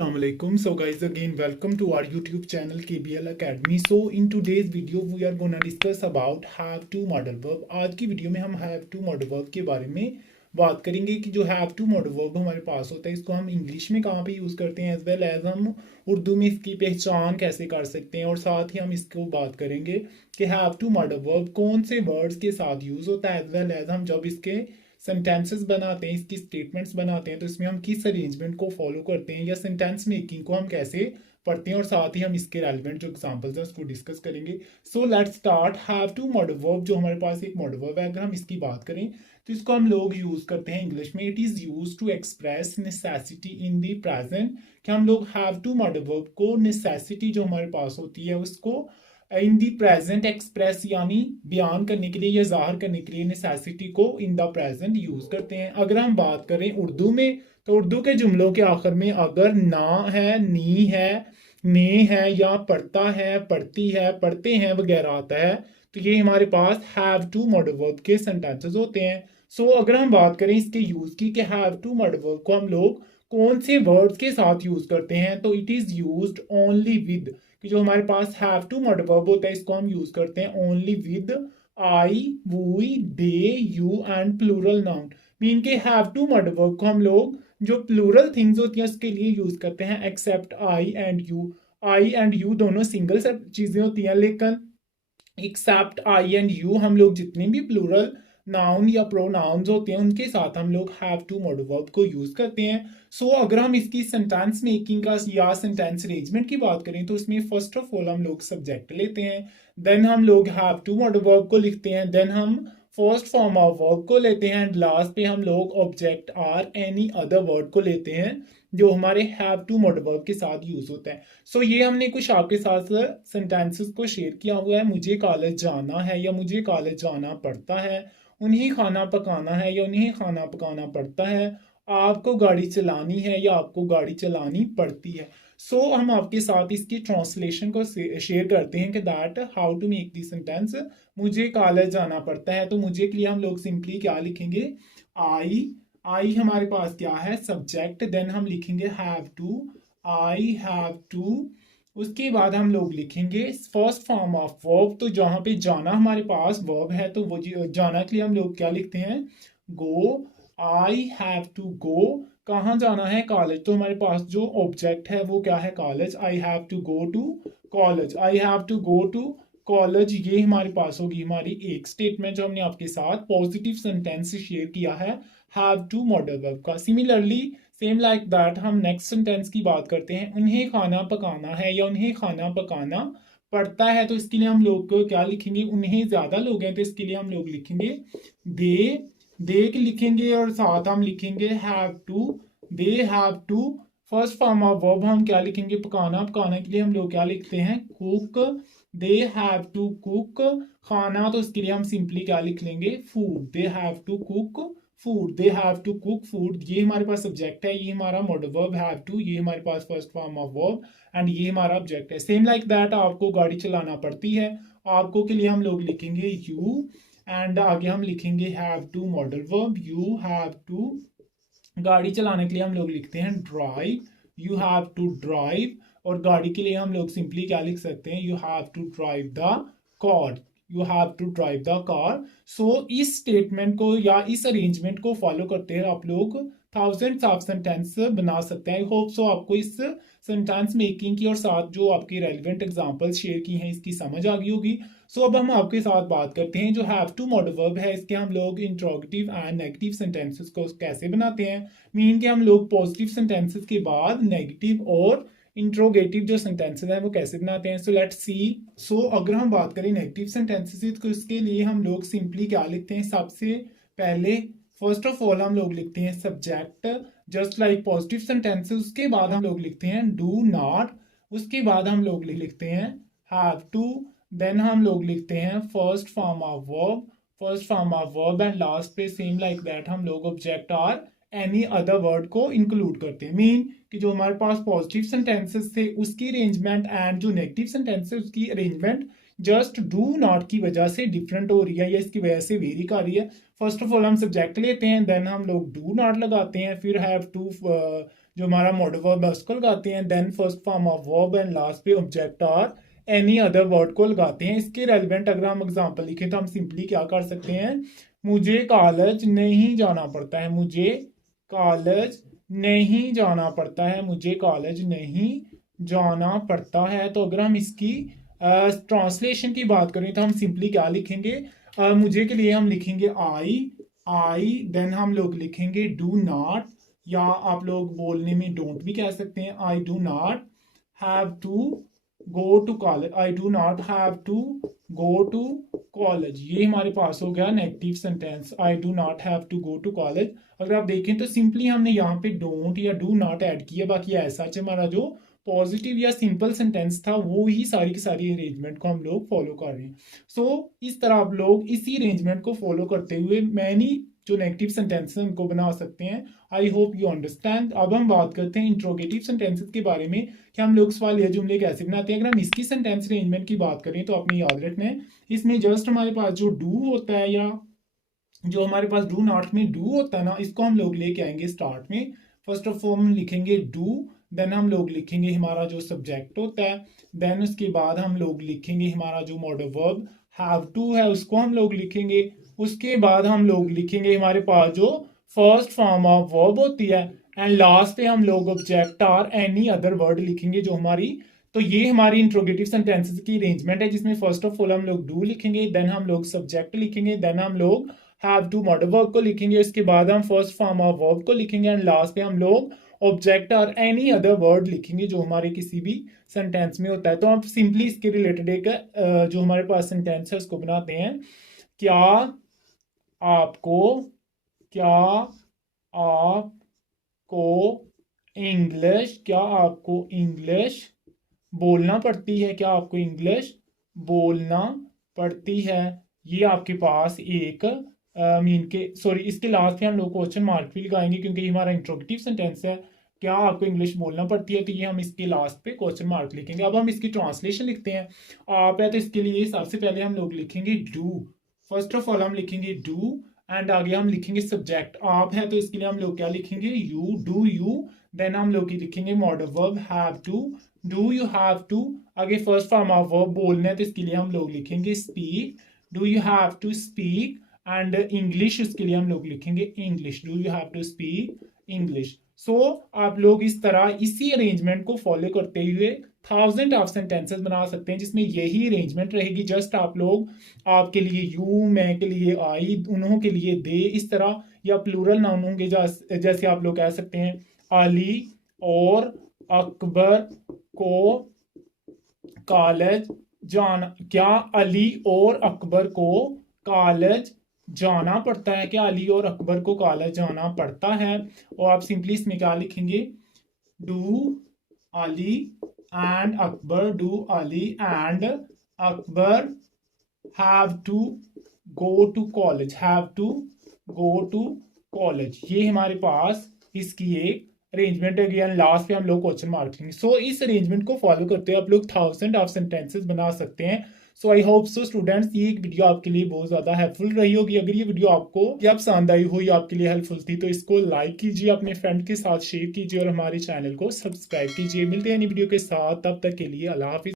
Assalamualaikum. So guys, again welcome to our YouTube channel KBL Academy. So in today's video we are gonna discuss about have to modal verb. आज की video में हम have to modal verb के बारे में बात करेंगे कि जो have to modal verb हमारे पास होता है इसको हम इंग्लिश में कहाँ पे यूज़ करते हैं, एज वेल एज हम उर्दू में इसकी पहचान कैसे कर सकते हैं, और साथ ही हम इसको बात करेंगे कि have to modal verb कौन से वर्ड्स के साथ यूज़ होता है, एज वेल एज हम जब इसके सेंटेंसेस बनाते हैं, इसकी स्टेटमेंट्स बनाते हैं, तो इसमें हम किस अरेंजमेंट को फॉलो करते हैं या सेंटेंस मेकिंग को हम कैसे पढ़ते हैं, और साथ ही हम इसके रेलिवेंट जो एग्जांपल्स हैं उसको डिस्कस करेंगे। So let's start. Have to modal verb जो हमारे पास एक मॉडल वर्ब है, अगर हम इसकी बात करें तो इसको हम लोग यूज करते हैं इंग्लिश में। It is use to express necessity in the present, कि हम लोग हैव टू मॉडल वर्ब को नेसेसिटी जो हमारे पास होती है उसको इन दी प्रेजेंट एक्सप्रेस यानी बयान करने के लिए या जाहिर करने के लिए नेसेसिटी को इन द प्रेजेंट यूज करते हैं। अगर हम बात करें उर्दू में तो उर्दू के जुमलों के आखिर में अगर ना है, नी है, ने है या पढ़ता है, पढ़ती है, पढ़ते हैं वगैरह आता है तो ये हमारे पास हैव टू मॉडल वर्ब के सेंटेंसेस होते हैं। सो अगर हम बात करें इसके यूज की कि हैव टू मॉडल वर्ब को हम लोग कौन से वर्ड्स के साथ यूज करते हैं, तो it is used only with, कि जो हमारे पास हैव टू मॉडल वर्ब होता है इसको हम यूज करते हैं only with I, we, they, you and plural noun. Mean के हैव टू मॉडल वर्ब को हम लोग जो प्लूरल थिंग्स होती हैं उसके लिए यूज करते हैं, except I and you. I and you दोनों सिंगल चीजें होती हैं, लेकिन एक्सेप्ट आई एंड यू हम लोग जितने भी प्लूरल नाउन या प्रोनाउंस होते हैं उनके साथ हम लोग हैव टू मॉडल वर्ब को यूज करते हैं। सो अगर हम इसकी सेंटेंस मेकिंग का या सेंटेंस अरेंजमेंट की बात करें तो इसमें फर्स्ट ऑफ ऑल हम लोग सब्जेक्ट लेते हैं, देन हम लोग हैव टू मॉडल वर्ब को लिखते हैं, देन हम फर्स्ट फॉर्म ऑफ वर्ब को लेते हैं, एंड लास्ट पे हम लोग object or any other word को लेते हैं जो हमारे हैव टू मॉडल वर्ब के साथ यूज होता है। सो ये हमने कुछ आपके साथ सेंटेंसेस को शेयर किया हुआ है। मुझे कॉलेज जाना है या मुझे कॉलेज जाना पड़ता है, उन्हें खाना पकाना है या उन्हें खाना पकाना पड़ता है, आपको गाड़ी चलानी है या आपको गाड़ी चलानी पड़ती है। सो हम आपके साथ इसकी ट्रांसलेशन को शेयर करते हैं कि that how to make this sentence. मुझे कॉलेज जाना पड़ता है तो मुझे के लिए हम लोग सिंपली क्या लिखेंगे, आई। आई हमारे पास क्या है, सब्जेक्ट, देन हम लिखेंगे have to, I have to. उसके बाद हम लोग लिखेंगे फर्स्ट फॉर्म ऑफ वर्ब, तो जहां पे जाना हमारे पास वर्ब है तो वो जाना के लिए हम लोग क्या लिखते हैं, गो। आई हैव टू गो, कहाँ जाना है, कॉलेज, तो हमारे पास जो ऑब्जेक्ट है वो क्या है, college. I have to go to college, I have to go to college. ये हमारे पास होगी हमारी एक स्टेटमेंट जो हमने आपके साथ पॉजिटिव सेंटेंस शेयर किया है हैव टू मॉडल वर्ब का। सिमिलरली सेम लाइक दैट हम नेक्स्ट सेंटेंस की बात करते हैं, उन्हें खाना पकाना है या उन्हें खाना पकाना पड़ता है, तो इसके लिए हम लोग क्या लिखेंगे, उन्हें ज्यादा लोग हैं तो इसके लिए हम लोग लिखेंगे दे। दे के लिखेंगे और साथ हम लिखेंगे have to, they have to. First form of verb हम क्या लिखेंगे, पकाना। पकाना के लिए हम लोग क्या लिखते हैं, cook. They have to cook खाना, तो इसके लिए हम सिंपली क्या लिख लेंगे, food. They have to cook food, they have to cook food. ये हमारे पास सब्जेक्ट है, ये हमारा मॉडल वर्ब हैव टू, ये हमारे पास first form of verb and ये हमारा ऑब्जेक्ट है। सेम लाइक दैट आपको गाड़ी चलाना पड़ती है, आपको के लिए हम लोग लिखेंगे यू, एंड आगे हम लिखेंगे have to modal verb, you have to. गाड़ी चलाने के लिए हम लोग लिखते हैं drive, you have to drive. और गाड़ी के लिए हम लोग सिंपली क्या लिख सकते हैं, you have to drive the car, you have to drive the car. So इस स्टेटमेंट को या इस अरेंजमेंट को फॉलो करते हैं आप लोग थाउजेंड्स ऑफ सेंटेंस बना सकते हैं। आई होप सो आपको इस सेंटेंस मेकिंग की और साथ जो आपके रेलिवेंट एग्जांपल्स शेयर की हैं इसकी समझ आ गई होगी। सो अब हम आपके साथ बात करते हैं जो हैव टू मॉडल वर्ब है इसके हम लोग इंट्रोगेटिव एंड नेगेटिव सेंटेंसेस को कैसे बनाते हैं। मीन के हम लोग पॉजिटिव सेंटेंसेस के बाद नेगेटिव और इंट्रोगेटिव जो सेंटेंसेस हैं वो कैसे बनाते हैं। So let's see. सो अगर हम बात करें नेगेटिव सेंटेंसेस तो इसके लिए हम लोग सिंपली क्या लिखते हैं, सबसे पहले फर्स्ट ऑफ ऑल हम लोग लिखते हैं subject just like positive sentences. उसके बाद हम लोग लिखते हैं डू नॉट, उसके बाद हम लोग लिखते हैं हैव टू, देन हम लोग लिखते हैं first form of verb, first form of verb, and last पे सेम लाइक दैट हम लोग object or any other word को इंक्लूड करते हैं। मीन कि जो हमारे पास पॉजिटिव सेंटेंसेस थे उसकी अरेंजमेंट एंड जो नेगेटिव सेंटेंसेस उसकी अरेंजमेंट जस्ट डू नॉट की वजह से डिफरेंट हो रही है या इसकी वजह से वेरी कर रही है। फर्स्ट ऑफ ऑल हम सब्जेक्ट लेते हैं, देन हम लोग डू नॉट लगाते हैं, फिर हैव टू जो हमारा मॉडल वर्ब है उसको लगाते हैं, then first form of verb and last पे ऑब्जेक्ट और एनी अदर वर्ड को लगाते हैं। इसके रेलिवेंट अगर हम एग्जांपल लिखें तो हम सिंपली क्या कर सकते हैं, मुझे कॉलेज नहीं जाना पड़ता है, मुझे कॉलेज नहीं जाना पड़ता है, मुझे कॉलेज नहीं जाना पड़ता है। तो अगर हम इसकी ट्रांसलेशन की बात करें तो हम सिंपली क्या लिखेंगे, मुझे के लिए हम लिखेंगे आई, देन हम लोग लिखेंगे डू नॉट, या आप लोग बोलने में डोंट भी कह सकते हैं, I do not have to go to college, I do not have to go to college. ये हमारे पास हो गया negative sentence, I do not have to go to college. अगर आप देखें तो सिंपली हमने यहाँ पे डोंट या डू नॉट ऐड किया, बाकी ऐसा हमारा जो पॉजिटिव या सिंपल सेंटेंस था वो ही सारी की सारी अरेंजमेंट को हम लोग फॉलो कर रहे हैं। सो इस तरह आप लोग इसी अरेंजमेंट को फॉलो करते हुए मैनी जो नेगेटिव सेंटेंसेस हैं उनको बना सकते हैं। I hope you understand. अब हम बात करते हैं इंट्रोगेटिव सेंटेंसेस के बारे में कि हम लोग सवाल या जुमले कैसे बनाते हैं। अगर हम इसकी सेंटेंस अरेंजमेंट की बात करें तो आपने याद रखना है, इसमें जस्ट हमारे पास जो डू होता है या जो हमारे पास डू नॉट में डू होता है ना, इसको हम लोग लेके आएंगे स्टार्ट में। फर्स्ट ऑफ ऑल हम लिखेंगे डू, देन हम लोग लिखेंगे हमारा जो सब्जेक्ट होता है, देन उसके बाद हम लोग लिखेंगे हमारा जो मॉडल वर्ब हैव टू है उसको हम लोग लिखेंगे। उसके बाद हम लोग लिखेंगे हमारे पास जो फर्स्ट फॉर्म ऑफ वर्ब होती है, एंड लास्ट पे हम लोग ऑब्जेक्ट और एनी अदर वर्ड लिखेंगे जो हमारी। तो ये हमारी इंट्रोगेटिव सेंटेंसेस की अरेंजमेंट है, जिसमें फर्स्ट ऑफ ऑल हम लोग डू लिखेंगे, देन हम लोग सब्जेक्ट लिखेंगे, देन हम लोग हैव टू मॉडल वर्ब को लिखेंगे, उसके बाद हम फर्स्ट फॉर्म ऑफ वर्ब को लिखेंगे, एंड लास्ट पे हम लोग ऑब्जेक्ट और एनी अदर वर्ड लिखेंगे जो हमारे किसी भी सेंटेंस में होता है। तो आप सिंपली इसके रिलेटेड एक जो हमारे पास सेंटेंस है उसको बनाते हैं। क्या आपको क्या आपको इंग्लिश बोलना पड़ती है, क्या आपको इंग्लिश बोलना पड़ती है। ये आपके पास एक मीन के सॉरी इसके लास्ट पे हम लोग क्वेश्चन मार्क भी लगाएंगे क्योंकि ये हमारा इंट्रोगेटिव सेंटेंस है। क्या आपको इंग्लिश बोलना पड़ती है, तो ये हम इसके लास्ट पे क्वेश्चन मार्क लिखेंगे। अब हम इसकी ट्रांसलेशन लिखते हैं। आप है तो इसके लिए सबसे पहले हम लोग लिखेंगे डू, फर्स्ट ऑफ ऑल हम लिखेंगे डू, एंड आगे हम लिखेंगे सब्जेक्ट। आप है तो इसके लिए हम लोग क्या लिखेंगे, यू, डू यू, देन हम लोग लिखेंगे modal verb have to, do you have to. आगे फर्स्ट फॉर्म ऑफ वर्ब बोलना है तो इसके लिए हम लोग लिखेंगे speak, do you have to speak, and English उसके लिए हम लोग लिखेंगे English, do you have to speak English. So आप लोग इस तरह इसी अरेंजमेंट को फॉलो करते हुए थाउजेंड ऑफ सेंटेंसेस बना सकते हैं जिसमें यही अरेंजमेंट रहेगी। जस्ट आप लोग आपके लिए यू, मैं के लिए आई, उन्हों के लिए दे, इस तरह या प्लूरल नाउन होंगे जैसे आप लोग कह सकते हैं अली और अकबर को कॉलेज जाना, क्या अली और अकबर को कॉलेज जाना पड़ता है, क्या अली और अकबर को कॉलेज जाना पड़ता है। और आप सिंपली इसमें क्या लिखेंगे, do Ali and Akbar, do Ali and Akbar have to go to college, have to go to college. ये हमारे पास इसकी एक अरेंजमेंट है। अगेन लास्ट पे हम लोग क्वेश्चन मार्क लेंगे। सो इस अरेंजमेंट को फॉलो करते हुए आप लोग थाउजेंड ऑफ सेंटेंसेस बना सकते हैं। सो आई होप सो स्टूडेंट्स ये एक वीडियो आपके लिए बहुत ज्यादा हेल्पफुल रही होगी। अगर ये वीडियो आपको या पसंद आई हो या आपके लिए हेल्पफुल थी तो इसको लाइक कीजिए, अपने फ्रेंड के साथ शेयर कीजिए और हमारे चैनल को सब्सक्राइब कीजिए। मिलते हैं नई वीडियो के साथ, तब तक के लिए अल्लाह हाफिज।